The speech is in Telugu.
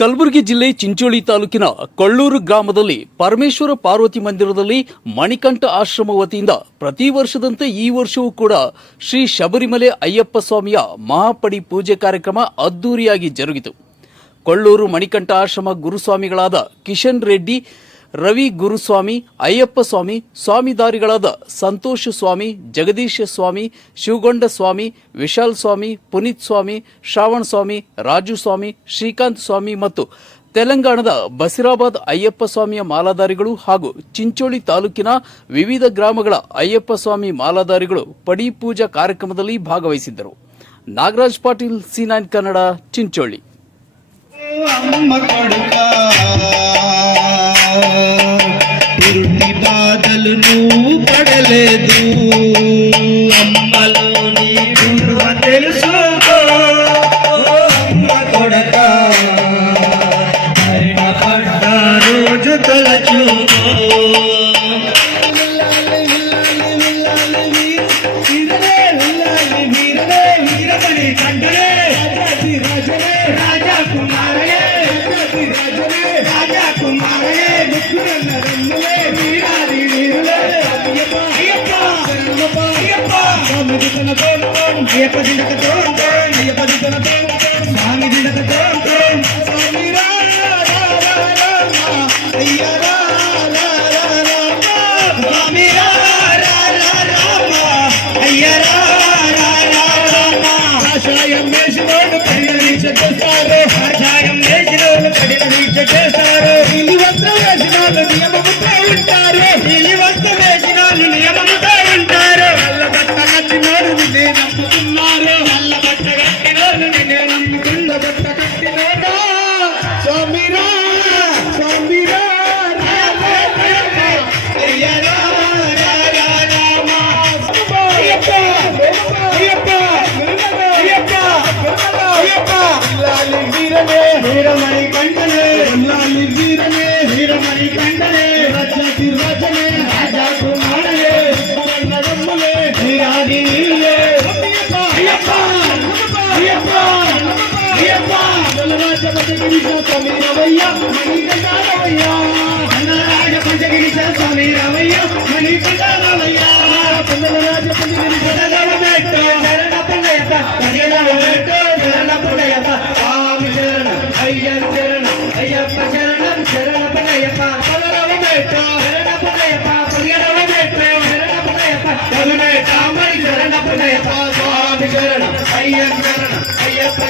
ಕಲಬುರಗಿ ಜಿಲ್ಲೆ ಚಿಂಚೋಳಿ ತಾಲೂಕಿನ ಕೊಳ್ಳೂರು ಗ್ರಾಮದಲ್ಲಿ ಪರಮೇಶ್ವರ ಪಾರ್ವತಿ ಮಂದಿರದಲ್ಲಿ ಮಣಿಕಂಠ ಆಶ್ರಮ ವತಿಯಿಂದ ಪ್ರತಿ ವರ್ಷದಂತೆ ಈ ವರ್ಷವೂ ಕೂಡ ಶ್ರೀ ಶಬರಿಮಲೆ ಅಯ್ಯಪ್ಪ ಸ್ವಾಮಿಯ ಮಹಾಪಡಿ ಪೂಜೆ ಕಾರ್ಯಕ್ರಮ ಅದ್ದೂರಿಯಾಗಿ ಜರುಗಿತು. ಕೊಳ್ಳೂರು ಮಣಿಕಂಠ ಆಶ್ರಮ ಗುರುಸ್ವಾಮಿಗಳಾದ ಕಿಶನ್ ರೆಡ್ಡಿ, ರವಿ ಗುರುಸ್ವಾಮಿ, ಅಯ್ಯಪ್ಪ ಸ್ವಾಮಿ, ಸ್ವಾಮಿದಾರಿಗಳಾದ ಸಂತೋಷ ಸ್ವಾಮಿ, ಜಗದೀಶ ಸ್ವಾಮಿ, ಶಿವಗೊಂಡ ಸ್ವಾಮಿ, ವಿಶಾಲ್ ಸ್ವಾಮಿ, ಪುನೀತ್ ಸ್ವಾಮಿ, ಶ್ರಾವಣ್ ಸ್ವಾಮಿ, ರಾಜು ಸ್ವಾಮಿ, ಶ್ರೀಕಾಂತ್ ಸ್ವಾಮಿ ಮತ್ತು ತೆಲಂಗಾಣದ ಬಸಿರಾಬಾದ್ ಅಯ್ಯಪ್ಪ ಸ್ವಾಮಿಯ ಮಾಲಾಧಾರಿಗಳು ಹಾಗೂ ಚಿಂಚೋಳಿ ತಾಲೂಕಿನ ವಿವಿಧ ಗ್ರಾಮಗಳ ಅಯ್ಯಪ್ಪ ಸ್ವಾಮಿ ಮಾಲಾಧಾರಿಗಳು ಪಡಿ ಪೂಜಾ ಕಾರ್ಯಕ್ರಮದಲ್ಲಿ ಭಾಗವಹಿಸಿದ್ದರು. ನಾಗರಾಜ್ ಪಾಟೀಲ್, C9 ಕನ್ನಡ, ಚಿಂಚೋಳಿ. పురుటి బాధలు నువ్వు పడలేదు, అమ్మలో నీ విలువ తెలుసుకో అమ్మ కొడక, మరణ పడ్డ రోజు తలచుకో. వీరమణి కంఠనే రాజా కుమారయే ఆశాయం వేసినోడు కడిన దీక్ష చేస్తారు, ఆశాయం వేసినోడు కడిన దీక్ష చేస్తారు. నిలివంత వేసినోళ్ళు నియమముతో ఉంటారు, నిలివంత వేసినోళ్ళు నియమముతో ఉంటారు. నల్లబట్ట కట్టినోడు నిన్నే నమ్ముతున్నారు, నల్లబట్ట కట్టినోడు నిన్నే నమ్ముతున్న బట్ట కట్టినోడా స్వామిరా స్వామిరా వీరమణి కంఠనే వీరమణి కంఠనే రచతి రచనే రాజా కుమారయే రమ్ములే వీరాది నీలే అయ్యప్ప అయ్యప్ప అయ్యప్ప ధనరాజ పంచగిరీశ స్వామి రామయ్య మణికంఠ రామయ్య, ధనరాజ పంచగిరీశ స్వామి రామయ్య మణికంఠ రామయ్య, ధనరాజ పంచగిరీశ శరణ పుణ్యత శరణ పుణ్యత స్వామి శరణం అయ్యప్ప శరణం అయ్యప్ప శరణం శరణ పుణ్యత పదరవ మేట శరణ పుణ్యత పుణ్యరవ మేట శరణ పుణ్యత పదమేట మణి శరణ పుణ్యత స్వామి శరణం అయ్యప్ప శరణం అయ్యప్ప